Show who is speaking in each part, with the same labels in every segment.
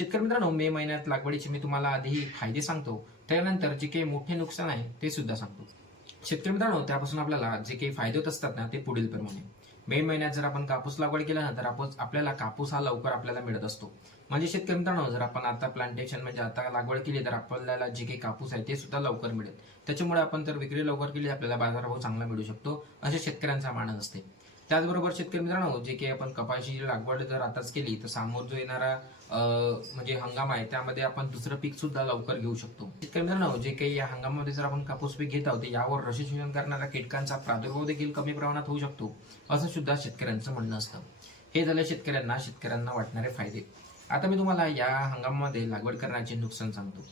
Speaker 1: शेतकरी मित्रांनो मे महिन्यात लागवडीचे मी तुम्हाला आधी फायदे सांगतो. त्यानंतर जे काही मोठे नुकसान आहे ते सुद्धा सांगतो. शेतकरी मित्रांनो त्यापासून आपल्याला जे काही फायदे होत असतात ना ते पुढील प्रमाणे. मे महिन्यात जर आपण कापूस लागवड केला ना तर आपण आपल्याला कापूस हा लवकर आपल्याला मिळत असतो. म्हणजे शेतकरी मित्रांनो जर आपण आता प्लांटेशन म्हणजे आता लागवड केली तर आपल्याला जे काही कापूस आहे ते सुद्धा लवकर मिळेल. त्याच्यामुळे आपण जर विक्री लवकर केली आपल्याला बाजारभाव चांगला मिळू शकतो असे शेतकऱ्यांचा मानस असते. त्याचबरोबर शेतकरी मित्रांनो जे काही आपण कपाशीची लागवड जर आताच केली तर समोर जो येणारा म्हणजे हंगाम आहे त्यामध्ये आपण दुसरं पीक सुद्धा लवकर घेऊ शकतो. शेतकरी मित्रांनो जे काही या हंगामामध्ये जर आपण कापूस पीक घेत आहोत यावर रशी शोषण करणाऱ्या कीटकांचा प्रादुर्भाव देखील कमी प्रमाणात होऊ शकतो असं सुद्धा शेतकऱ्यांचं म्हणणं असतं. हे झालं शेतकऱ्यांना शेतकऱ्यांना वाटणारे फायदे. आता मी तुम्हाला या हंगामामध्ये लागवड करण्याचे नुकसान सांगतो.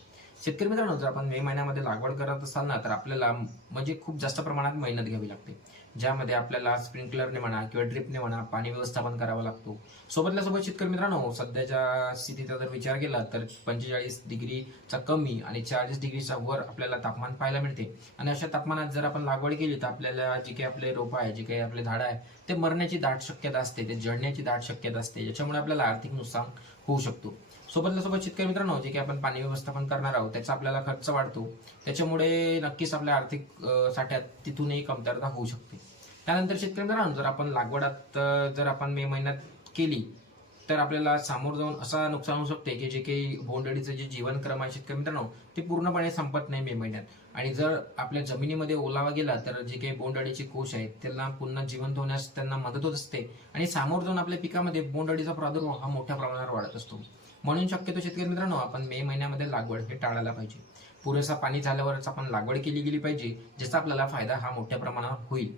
Speaker 1: शेतकरी मित्रांनो जर आपण मे महिन्यामध्ये लागवड करत असाल ना तर आपल्याला म्हणजे खूप जास्त प्रमाणात मेहनत घ्यावी लागते. ज्यामध्ये आपल्याला स्प्रिंकलरने म्हणा किंवा ड्रिपने म्हणा पाणी व्यवस्थापन करावं लागतो. सोबतल्या सोबत शेतकरी मित्रांनो सध्याच्या स्थितीचा जर विचार केला तर पंचेचाळीस डिग्रीचा कमी आणि चाळीस डिग्रीचा वर आपल्याला तापमान पाहायला मिळते. आणि अशा तापमानात जर आपण लागवड केली तर आपल्याला जे काही आपले रोपं आहे जे काही आपले झाडं आहे ते मरण्याची दाट शक्यता असते ते जळण्याची दाट शक्यता असते ज्याच्यामुळे आपल्याला आर्थिक नुकसान होऊ शकतो. सोबतल्या सोबत शेतकरी मित्रांनो जे काही आपण पाणी व्यवस्थापन करणार आहोत त्याचा आपल्याला खर्च वाढतो. त्याच्यामुळे नक्कीच आपल्या आर्थिक साठ्यात तिथूनही कमतरता होऊ शकते. त्यानंतर शेतकरी मित्रांनो जर आपण लागवडात जर आपण मे महिन्यात केली तर आपल्याला सामोर जाऊन असा नुकसान होऊ शकते की जे काही बोंडअळीचं जे जीवनक्रम आहे शेतकरी मित्रांनो ते पूर्णपणे संपत नाही मे महिन्यात. आणि जर आपल्या जमिनीमध्ये ओलावा गेला तर जे काही बोंडअळीचे कोश आहेत त्यांना पुन्हा जिवंत होण्यास त्यांना मदत होत असते. आणि सामोर जाऊन आपल्या पिकामध्ये बोंडअळीचा प्रादुर्भाव हा मोठ्या प्रमाणावर वाढत असतो. म्हणून शक्यतो शेतकरी मित्रांनो आपण मे महिन्यामध्ये लागवड हे टाळायला पाहिजे. पुरेसा पाणी झाल्यावरच आपण लागवड केली गेली पाहिजे ज्याचा आपल्याला फायदा हा मोठ्या प्रमाणावर होईल.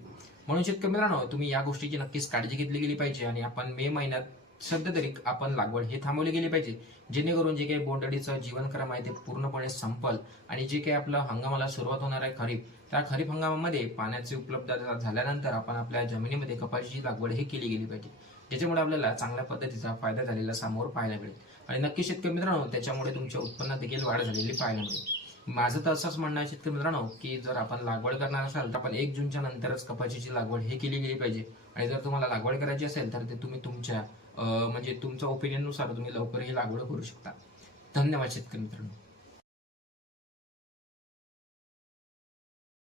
Speaker 1: म्हणून शेतकरी मित्रांनो तुम्ही या गोष्टीची नक्कीच काळजी घेतली गेली पाहिजे आणि आपण मे महिन्यात सध्या तरी आपण लागवड हे थांबवली गेली पाहिजे जेणेकरून जे काही बोंडअळीचं जीवनक्रम आहे ते पूर्णपणे संपल आणि जे काही आपलं हंगामाला सुरुवात होणार आहे खरीप त्या खरीप हंगामामध्ये पाण्याची उपलब्धता झाल्यानंतर आपण आपल्या जमिनीमध्ये कपाशीची लागवड ही केली गेली पाहिजे. ज्याच्यामुळे आपल्याला चांगल्या पद्धतीचा फायदा झालेला समोर पाहायला मिळेल. आणि नक्की शेतकरी मित्रांनो त्याच्यामुळे तुमच्या उत्पन्नात देखील वाढ झालेली पाहायला मिळेल. माझं तर असंच म्हणणं आहे शेतकरी मित्रांनो की जर आपण लागवड करणार असाल तर आपण एक जूनच्या नंतरच कपाशीची लागवड हे केली गेली पाहिजे. आणि जर तुम्हाला लागवड करायची असेल तर ते तुम्ही तुमच्या म्हणजे तुमच्या ओपिनियननुसार तुम्ही लवकर ही लागवड करू शकता. धन्यवाद शेतकरी मित्रांनो.